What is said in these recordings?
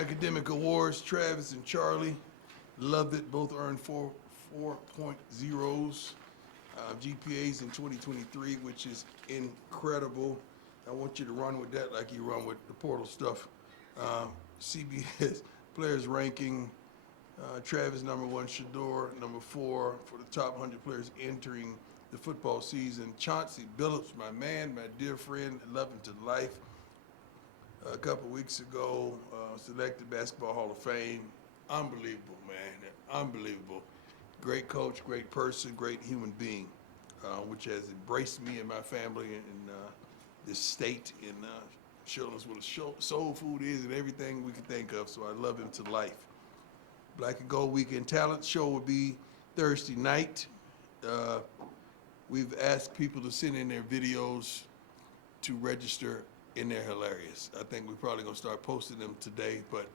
Academic awards, Travis and Charlie. Loved it. Both earned 4.0s. GPAs in 2023, which is incredible. I want you to run with that like you run with the portal stuff. CBS players ranking, Travis #1, Shador #4 for the top 100 players entering the football season. Chauncey Billups, my man, my dear friend, love him to life. A couple weeks ago, selected Basketball Hall of Fame. Unbelievable, man, unbelievable. Great coach, great person, great human being, which has embraced me and my family in this state and showing us what soul food is and everything we can think of. So I love him to life. Black and Gold Weekend Talent Show will be Thursday night. We've asked people to send in their videos to register, and they're hilarious. I think we're probably going to start posting them today, but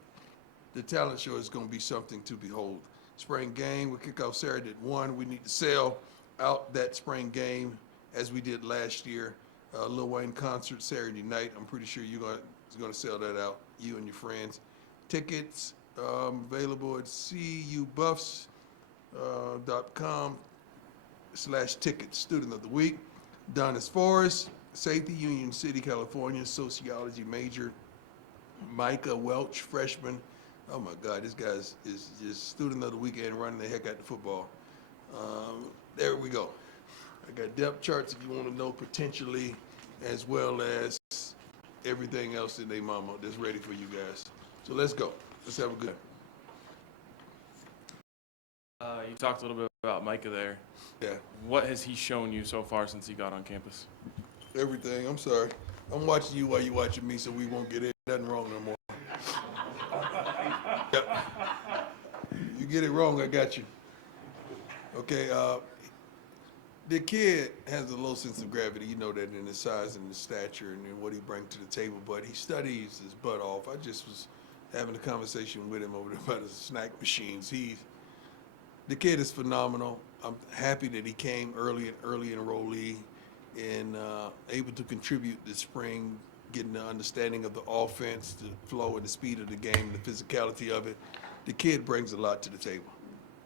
the talent show is going to be something to behold. Spring game, we kick off Saturday at 1. We need to sell out that spring game as we did last year. Lil Wayne concert Saturday night. I'm pretty sure you're going to sell that out, you and your friends. Tickets available at cubuffs.com/tickets. Student of the week, Donis Forrest, safety, Union City, California, sociology major. Micah Welch, freshman. Oh my God, this guy is just student of the weekend running the heck out the football. There we go. I got depth charts if you want to know potentially, as well as everything else in their mama that's ready for you guys. So let's go. Let's have a good. You talked a little bit about Micah there. Yeah. What has he shown you so far since he got on campus? Everything. I'm sorry. I'm watching you while you're watching me, so we won't get nothing wrong no more. Yep. You get it wrong, I got you. Okay. The kid has a low sense of gravity. You know that in his size and his stature and in what he brings to the table. But he studies his butt off. I just was having a conversation with him over there about his snack machines. The kid is phenomenal. I'm happy that he came early enrollee and able to contribute this spring, getting the understanding of the offense, the flow and the speed of the game, the physicality of it. The kid brings a lot to the table,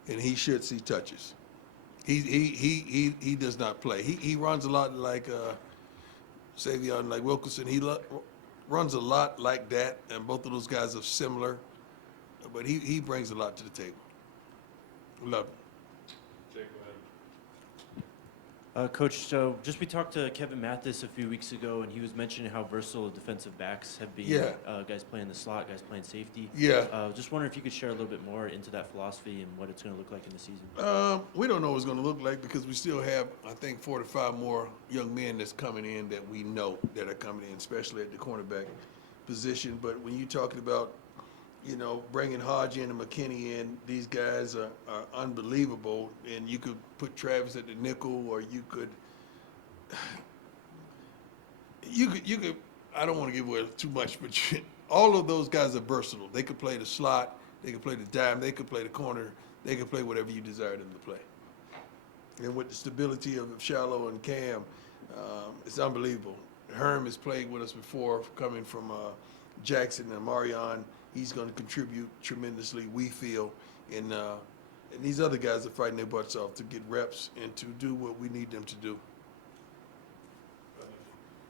and he should see touches. He does not play. He runs a lot like Savion, like Wilkerson. He runs a lot like that, and both of those guys are similar, but he brings a lot to the table. Love it. Coach, so we talked to Kevin Mathis a few weeks ago, and he was mentioning how versatile defensive backs have been. Yeah. Guys playing the slot, guys playing safety. Yeah. Just wondering if you could share a little bit more into that philosophy and what it's going to look like in the season. We don't know what it's going to look like because we still have, I think, 4 to 5 more young men that's coming in that we know that are coming in, especially at the cornerback position. But when you're talking about, bringing Hodge in and McKinney in, these guys are unbelievable. And you could put Travis at the nickel, or you could, I don't want to give away too much, but all of those guys are versatile. They could play the slot, they could play the dime, they could play the corner, they could play whatever you desire them to play. And with the stability of Shallow and Cam, it's unbelievable. Herm has played with us before, coming from Jackson and Marion. He's going to contribute tremendously, we feel, and these other guys are fighting their butts off to get reps and to do what we need them to do.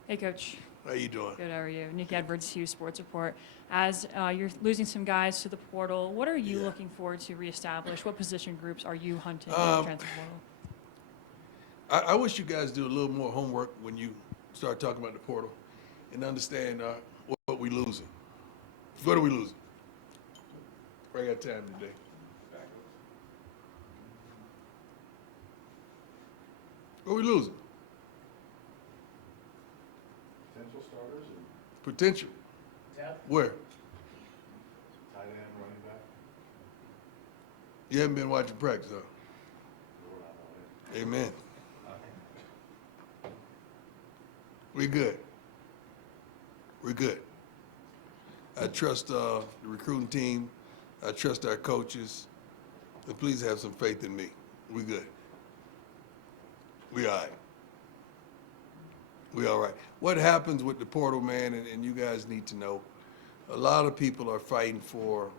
Hey, Coach. How you doing? Good, how are you? Nick Edwards, Hughes Sports Report. As you're losing some guys to the portal, what are you looking forward to reestablish? What position groups are you hunting in the transfer portal? I wish you guys do a little more homework when you start talking about the portal and understand what we're losing. What are we losing? I got time today. What are we losing? Potential starters and Potential. Where? tight end, running back. You haven't been watching practice, huh? Lord, I know it. Amen. We good. We're good. I trust the recruiting team. I trust our coaches. And please have some faith in me. We good. We all right. We all right. What happens with the portal, man, and you guys need to know, a lot of people are fighting for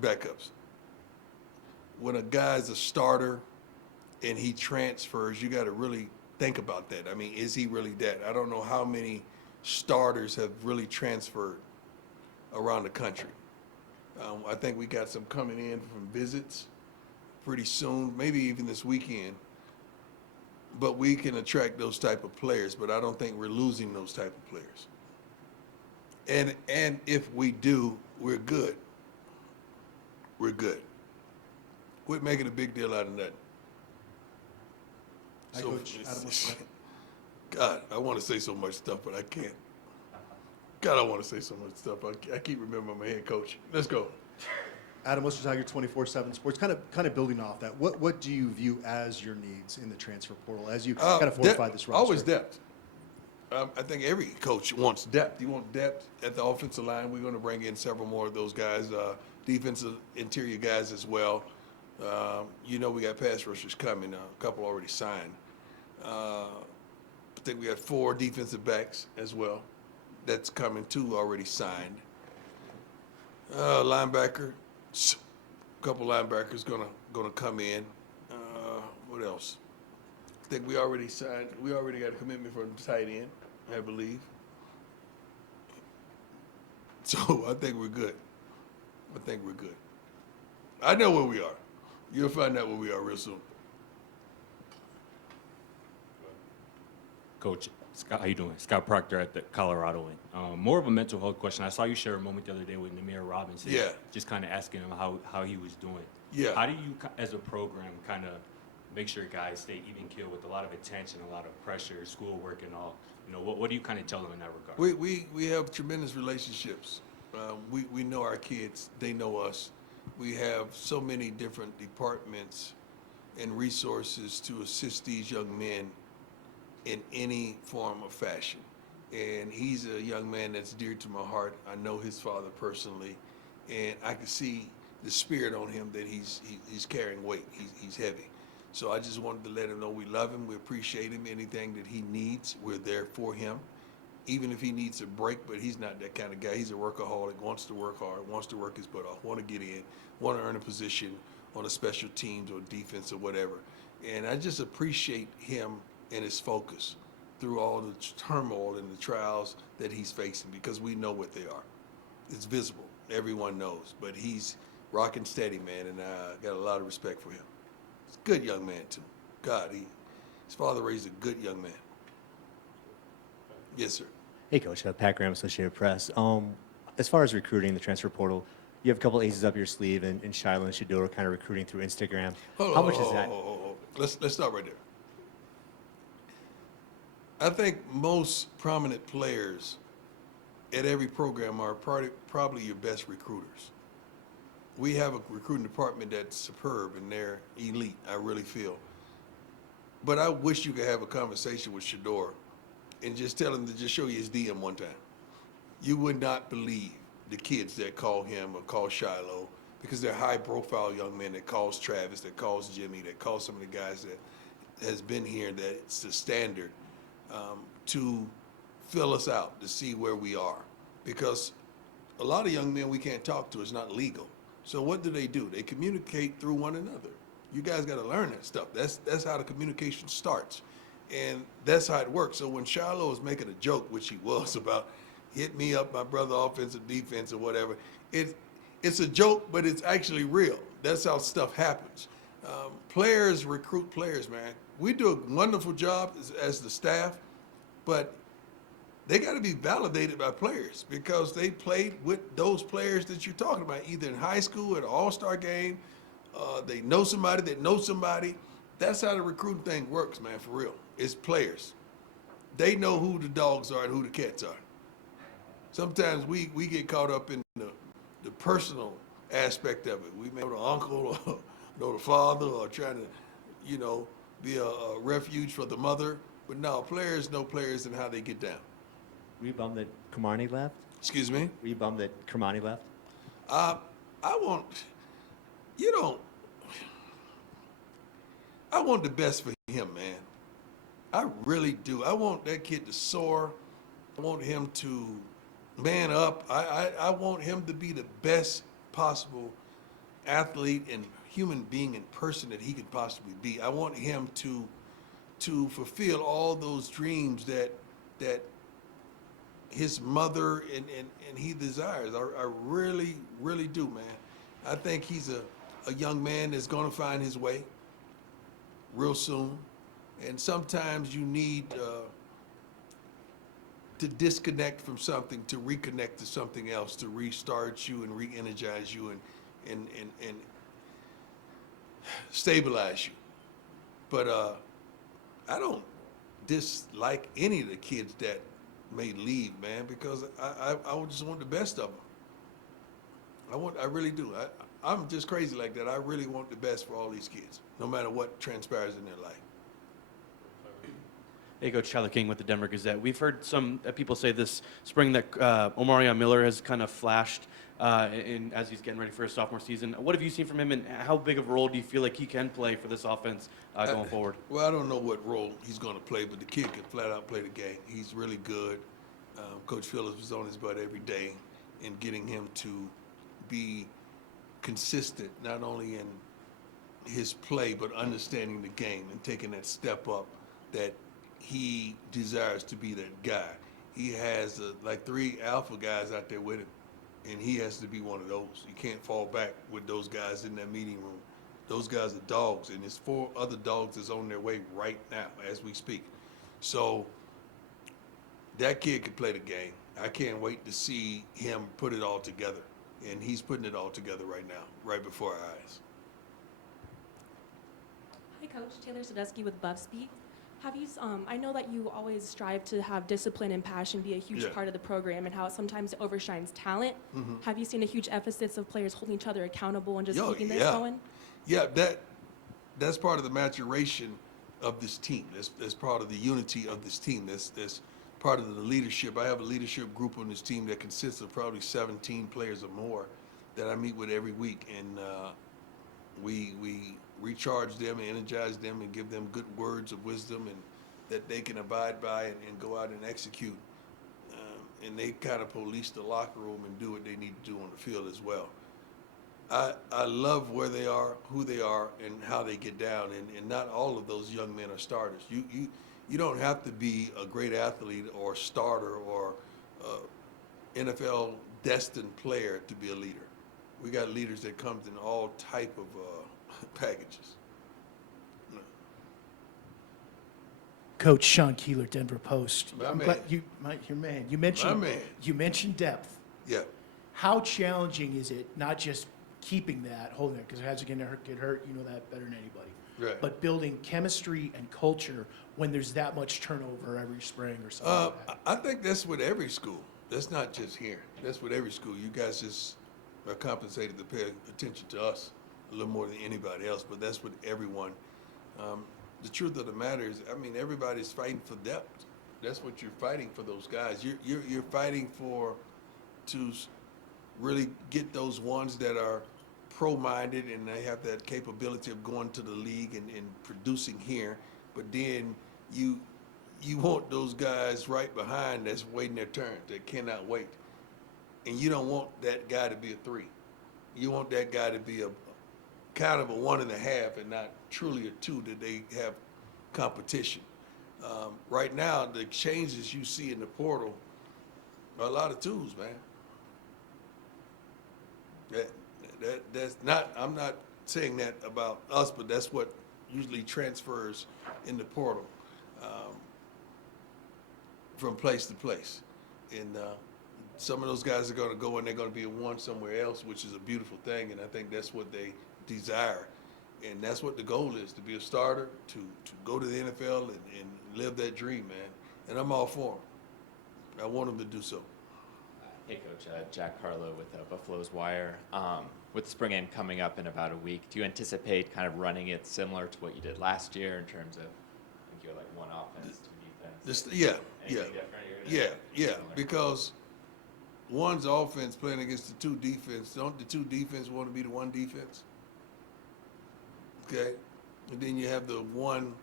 backups. When a guy's a starter and he transfers, you got to really think about that. I mean, is he really that? I don't know how many starters have really transferred around the country. I think we got some coming in from visits pretty soon, maybe even this weekend. But we can attract those type of players, but I don't think we're losing those type of players. And if we do, we're good. We're good. Quit making a big deal out of nothing. Hi, Coach. Adam, what's your name? God, I want to say so much stuff, but I can't. God, I want to say so much stuff. I keep remembering my head coach. Let's go. Adam Tiger, 24/7 Sports. Kind of building off that. What do you view as your needs in the transfer portal as you kind of fortify this roster? Always depth. I think every coach wants depth. You want depth at the offensive line. We're going to bring in several more of those guys, defensive interior guys as well. We got pass rushers coming. A couple already signed. I think we got 4 defensive backs as well. That's coming, 2 already signed. Linebacker, a couple linebackers gonna come in. What else? I think we already signed. We already got a commitment from the tight end, I believe. So I think we're good. I know where we are. You'll find out where we are real soon. Coach, Scott, how you doing? Scott Proctor at the Colorado end. More of a mental health question. I saw you share a moment the other day with Namir Robinson. Yeah. Just kind of asking him how he was doing. Yeah. How do you, as a program, kind of make sure guys stay even keel with a lot of attention, a lot of pressure, schoolwork, and all? What do you kind of tell them in that regard? We have tremendous relationships. We know our kids. They know us. We have so many different departments and resources to assist these young men in any form of fashion. And he's a young man that's dear to my heart. I know his father personally, and I can see the spirit on him that he's carrying weight. He's heavy. So I just wanted to let him know we love him, we appreciate him. Anything that he needs, we're there for him. Even if he needs a break, but he's not that kind of guy. He's a workaholic, wants to work hard, wants to work his butt off, want to get in, want to earn a position on a special teams or defense or whatever. And I just appreciate him and his focus through all the turmoil and the trials that he's facing, because we know what they are. It's visible. Everyone knows. But he's rocking steady, man, and I got a lot of respect for him. He's a good young man, too. God, his father raised a good young man. Yes, sir. Hey, Coach. Pat Graham, Associated Press. As far as recruiting, the transfer portal, you have a couple aces up your sleeve, and Shiloh and Shador are kind of recruiting through Instagram. How much is that? Let's stop right there. I think most prominent players at every program are probably your best recruiters. We have a recruiting department that's superb and they're elite, I really feel. But I wish you could have a conversation with Shador and just tell him to just show you his DM one time. You would not believe the kids that call him or call Shiloh, because they're high-profile young men that calls Travis, that calls Jimmy, that calls some of the guys that has been here, that it's the standard to fill us out, to see where we are. Because a lot of young men we can't talk to, it's not legal. So what do? They communicate through one another. You guys got to learn that stuff. That's how the communication starts. And that's how it works. So when Shiloh was making a joke, which he was, about hit me up, my brother, offensive, defense, or whatever, it's a joke, but it's actually real. That's how stuff happens. Players recruit players, man. We do a wonderful job as the staff, but they got to be validated by players, because they played with those players that you're talking about, either in high school at an all-star game. They know somebody that knows somebody. That's how the recruiting thing works, man, for real. It's players. They know who the dogs are and who the cats are. Sometimes we get caught up in the personal aspect of it. We may know the uncle or know the father, or trying to, be a refuge for the mother. But no, players know players and how they get down. Were you bummed that Kermani left? Excuse me? Were you bummed that Kermani left? I want the best for him, man. I really do. I want that kid to soar. I want him to man up. I want him to be the best possible athlete and human being and person that he could possibly be. I want him to fulfill all those dreams that his mother and he desires. I really, really do, man. I think he's a young man that's going to find his way real soon. And sometimes you need to disconnect from something to reconnect to something else, to restart you and re-energize you and stabilize you. But I don't dislike any of the kids that may leave, man, because I just want the best of them. I really do. I'm just crazy like that. I really want the best for all these kids, no matter what transpires in their life. Hey, Coach Tyler King with the Denver Gazette. We've heard some people say this spring that Omarion Miller has kind of flashed as he's getting ready for his sophomore season. What have you seen from him, and how big of a role do you feel like he can play for this offense going forward? Well, I don't know what role he's going to play, but the kid can flat out play the game. He's really good. Coach Phillips was on his butt every day in getting him to be consistent, not only in his play, but understanding the game and taking that step up that he desires to be that guy. He has like 3 alpha guys out there with him, and he has to be one of those. You can't fall back with those guys in that meeting room. Those guys are dogs, and there's 4 other dogs that's on their way right now as we speak. So that kid can play the game. I can't wait to see him put it all together, and he's putting it all together right now, right before our eyes. Hi, Coach. Taylor Sadusky with BuffSpeak. Have you? I know that you always strive to have discipline and passion be a huge part of the program, and how it sometimes overshines talent. Mm-hmm. Have you seen a huge emphasis of players holding each other accountable and just keeping this going? Yeah, that's part of the maturation of this team. That's part of the unity of this team. That's part of the leadership. I have a leadership group on this team that consists of probably 17 players or more that I meet with every week, and we recharge them and energize them and give them good words of wisdom and that they can abide by and go out and execute. And they kind of police the locker room and do what they need to do on the field as well. I love where they are, who they are, and how they get down. And not all of those young men are starters. You don't have to be a great athlete or starter or NFL destined player to be a leader. We got leaders that comes in all type of packages. Coach Sean Keeler, Denver Post. My I'm man. glad your man. You mentioned depth. Yeah. How challenging is it not just keeping that, holding it, because guys are going to get hurt, you know that better than anybody. Right. But building chemistry and culture when there's that much turnover every spring or something like that. I think that's with every school. That's not just here. That's with every school. You guys just are compensated to pay attention to us a little more than anybody else, but that's with everyone. The truth of the matter is, I mean, everybody's fighting for depth. That's what you're fighting for, those guys. You're fighting to really get those ones that are pro-minded and they have that capability of going to the league and producing here. But then you want those guys right behind that's waiting their turn, that cannot wait. And you don't want that guy to be a 3. You want that guy to be a kind of a 1.5 and not truly a 2, that they have competition. Right now, the changes you see in the portal are a lot of 2s, man. That's not, I'm not saying that about us, but that's what usually transfers in the portal from place to place. And some of those guys are going to go and they're going to be a 1 somewhere else, which is a beautiful thing, and I think that's what they desire. And that's what the goal is, to be a starter, to go to the NFL and live that dream, man. And I'm all for them. I want them to do so. Hey, Coach. Jack Harlow with Buffalo's Wire. With the spring game coming up in about a week, do you anticipate kind of running it similar to what you did last year in terms of, I think you're like 1 offense, 2 defense? Anything different? Yeah, because one's offense playing against the 2 defense. Don't the 2 defense want to be the 1 defense? Okay, and then you have the 1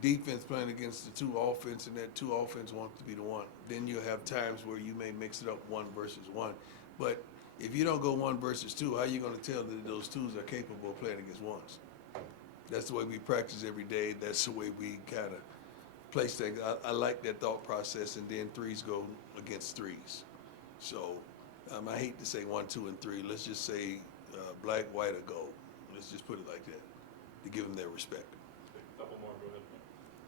defense playing against the two offense, and that two offense wants to be the one. Then you'll have times where you may mix it up 1 versus 1. But if you don't go 1 versus 2, how are you going to tell that those 2s are capable of playing against 1s? That's the way we practice every day. That's the way we kind of place things. I like that thought process, and then 3s go against 3s. So I hate to say 1, 2, and 3. Let's just say black, white, or gold. Let's just put it like that to give them their respect. Couple more, go ahead.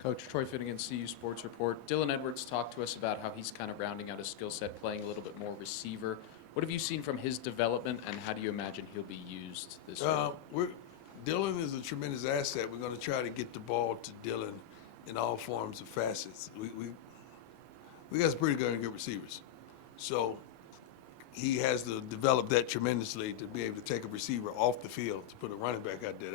Coach Troy Finnegan, CU Sports Report. Dylan Edwards talked to us about how he's kind of rounding out his skill set, playing a little bit more receiver. What have you seen from his development, and how do you imagine he'll be used this year? Dylan is a tremendous asset. We're going to try to get the ball to Dylan in all forms and facets. We got some pretty good receivers. So he has to develop that tremendously to be able to take a receiver off the field to put a running back out there.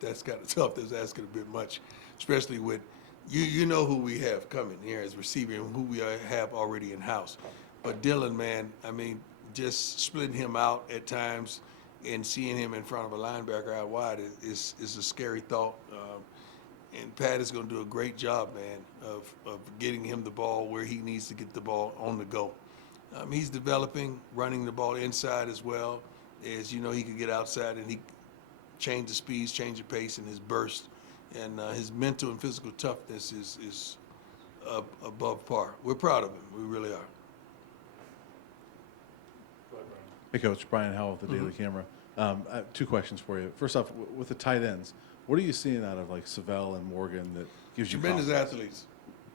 That's kind of tough. That's asking a bit much, especially with you know who we have coming here as receiver and who we have already in house. But Dylan, man, I mean, just splitting him out at times and seeing him in front of a linebacker out wide is a scary thought. And Pat is going to do a great job, man, of getting him the ball where he needs to get the ball on the go. He's developing, running the ball inside as well. As you know, he can get outside and he change the speeds, change the pace, and his burst. And his mental and physical toughness is above par. We're proud of him. We really are. Hey, Coach, Brian Howell with the Daily Camera. I have 2 questions for you. First off, with the tight ends, what are you seeing out of like Savell and Morgan that gives you Tremendous confidence? athletes.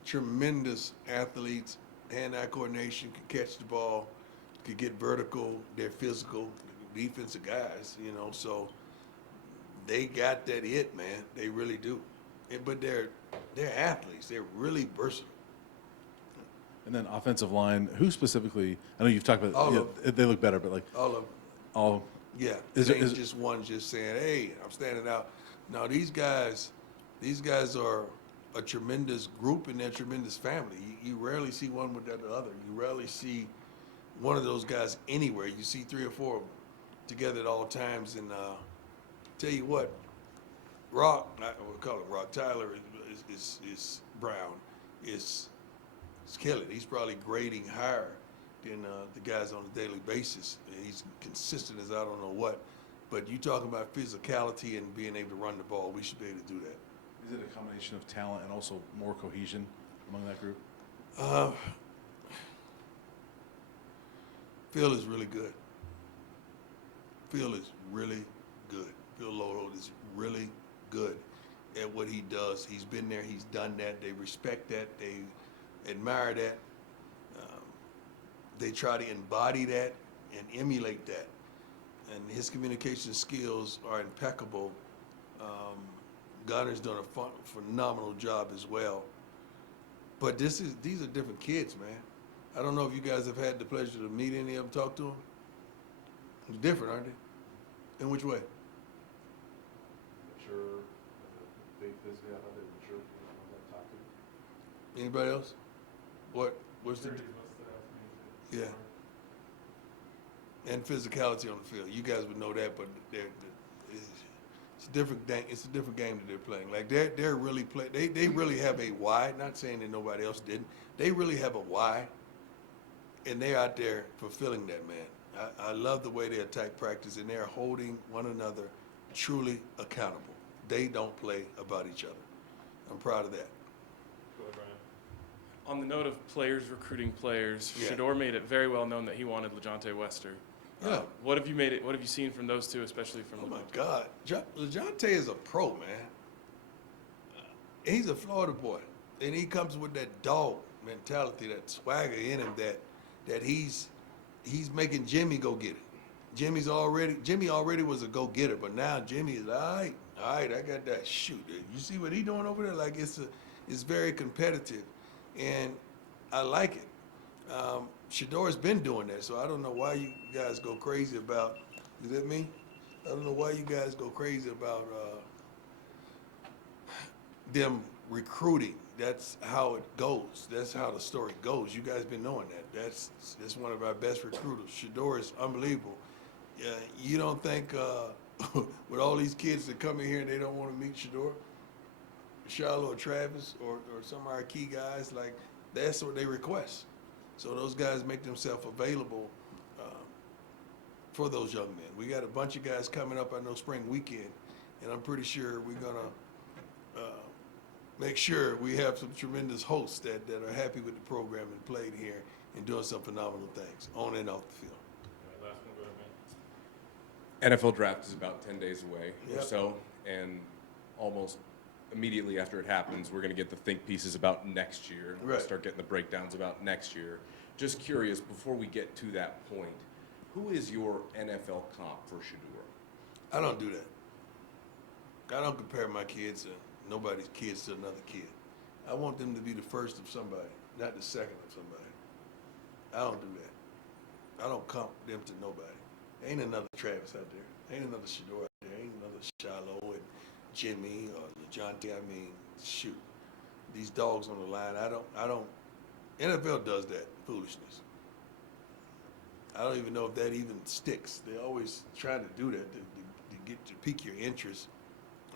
Tremendous athletes. Hand-eye coordination, can catch the ball, can get vertical. They're physical, defensive guys, you know. So they got that it, man. They really do. But they're athletes. They're really versatile. And then offensive line, who specifically? I know you've talked about All of they look better, but like All of them. all. Yeah, Is it it- ain't is it- just one just saying, "Hey, I'm standing out." No, these guys are a tremendous group and they're a tremendous family. You rarely see one without the other. You rarely see one of those guys anywhere. You see 3 or 4 of them together at all times. And tell you what, Rock, we'll call him Rock Tyler, is Brown, is killing. He's probably grading higher than the guys on a daily basis. He's consistent as I don't know what. But you talking about physicality and being able to run the ball, we should be able to do that. Is it a combination of talent and also more cohesion among that group? Phil is really good. Phil is really good. Phil Lolo is really good at what he does. He's been there. He's done that. They respect that. They admire that. They try to embody that and emulate that. And his communication skills are impeccable. Gunner's done a phenomenal job as well. But these are different kids, man. I don't know if you guys have had the pleasure to meet any of them, talk to them. They're different, aren't they? In which way? Mature, big physically athletic, mature, talk to. Anybody else? What's the yeah? And physicality on the field. You guys would know that, but it's a different thing. It's a different game that they're playing. Like they're really play. They really have a why. Not saying that nobody else didn't. They really have a why, and they're out there fulfilling that, man. I love the way they attack practice, and they're holding one another truly accountable. They don't play about each other. I'm proud of that. On the note of players recruiting players, Yeah. Shador made it very well known that he wanted LeJontay Wester. Yeah. What have you seen from those two, especially from Oh my God, LeJontay is a pro, man. He's a Florida boy, and he comes with that dog mentality, that swagger in him that he's making Jimmy go get it. Jimmy already was a go getter, but now Jimmy is all right, I got that. Shoot, you see what he doing over there? Like it's very competitive, and I like it. Shador's been doing that, so I don't know why you guys go crazy about. Is that me? I don't know why you guys go crazy about them recruiting. That's how it goes. That's how the story goes. You guys been knowing that. That's one of our best recruiters. Shador is unbelievable. You don't think with all these kids that come in here and they don't want to meet Shador? Charlotte or Travis or some of our key guys, like that's what they request. So those guys make themselves available for those young men. We got a bunch of guys coming up, I know, spring weekend, and I'm pretty sure we're gonna make sure we have some tremendous hosts that are happy with the program and played here and doing some phenomenal things on and off the field. Last one, go ahead, man. NFL draft is about 10 days away or Yep. so, and almost immediately after it happens, we're going to get the think pieces about next year. We'll Right. start getting the breakdowns about next year. Just curious, before we get to that point, who is your NFL comp for Shedeur? I don't do that. I don't compare my kids to nobody's kids to another kid. I want them to be the first of somebody, not the second of somebody. I don't do that. I don't comp them to nobody. Ain't another Travis out there. Ain't another Shedeur out there. Ain't another Shiloh and Jimmy or LeJohntay. I mean, shoot. These dogs on the line, I don't, NFL does that foolishness. I don't even know if that even sticks. They always try to do that to pique your interest.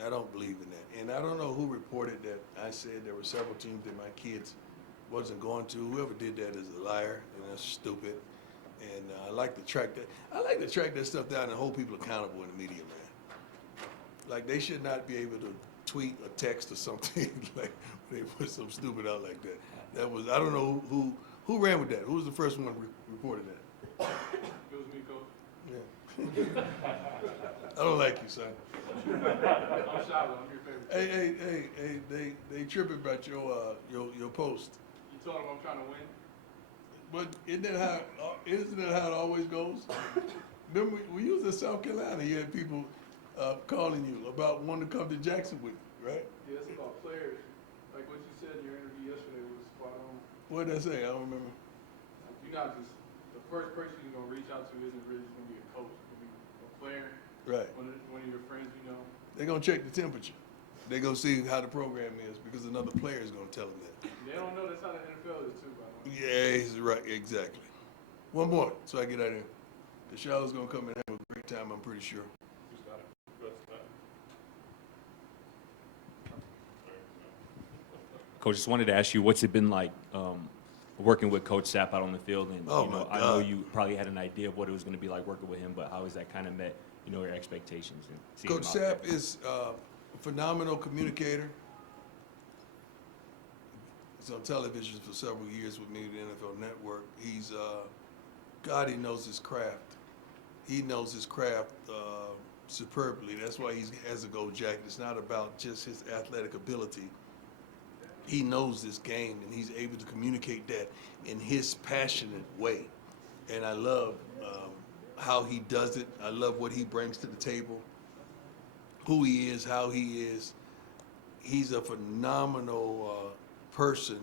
I don't believe in that. And I don't know who reported that I said there were several teams that my kids wasn't going to. Whoever did that is a liar, and that's stupid. And I like to track that. I like to track that stuff down and hold people accountable in the media, man. Like, they should not be able to tweet or text or something like they put something stupid out like that. That was, I don't know who ran with that. Who was the first one reported that? It was me, Coach. Yeah. I don't like you, son. I'm Shiloh. I'm your favorite. Hey, they tripping about your post. You told him I'm trying to win. But isn't that how it always goes? Remember, when you was in South Carolina, you had people calling you about wanting to come to Jackson with you, right? Yeah, it's about players. Like what you said in your interview yesterday was spot on. What did I say? I don't remember. You're not just, the first person you're going to reach out to isn't really going to be a coach. It's going to be a player, Right. one of your friends, you know. They're going to check the temperature. They're going to see how the program is because another player is going to tell them that. They don't know that's how the NFL is too, by the way. Yeah, he's right. Exactly. One more, so I get out of here. The Charlotte's going to come and have a great time, I'm pretty sure. Just got it. Good stuff. Coach, just wanted to ask you, what's it been like working with Coach Sapp out on the field? And Oh, you know, my I know God. you probably had an idea of what it was going to be like working with him, but how has that kind of met, you know, your expectations? And seeing Coach him out Sapp is a phenomenal communicator. He's on television for several years with me, the NFL Network. He's, God, he knows his craft. He knows his craft superbly. That's why he has a gold jacket. It's not about just his athletic ability. He knows this game, and he's able to communicate that in his passionate way. And I love how he does it. I love what he brings to the table, who he is, how he is. He's a phenomenal person.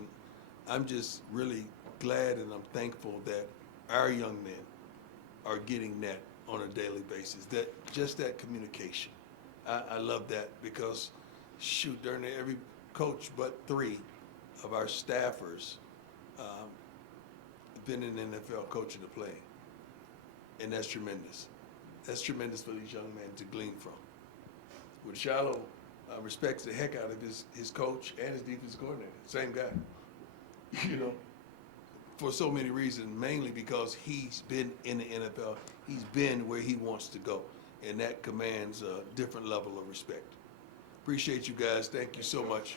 I'm just really glad and I'm thankful that our young men are getting that on a daily basis, that just that communication. I love that because, shoot, during every coach but 3 of our staffers been in the NFL coaching the play. And that's tremendous. That's tremendous for these young men to glean from. With Shiloh, respects the heck out of his coach and his defense coordinator. Same guy. You know, for so many reasons, mainly because he's been in the NFL. He's been where he wants to go. And that commands a different level of respect. Appreciate you guys. Thank you so much.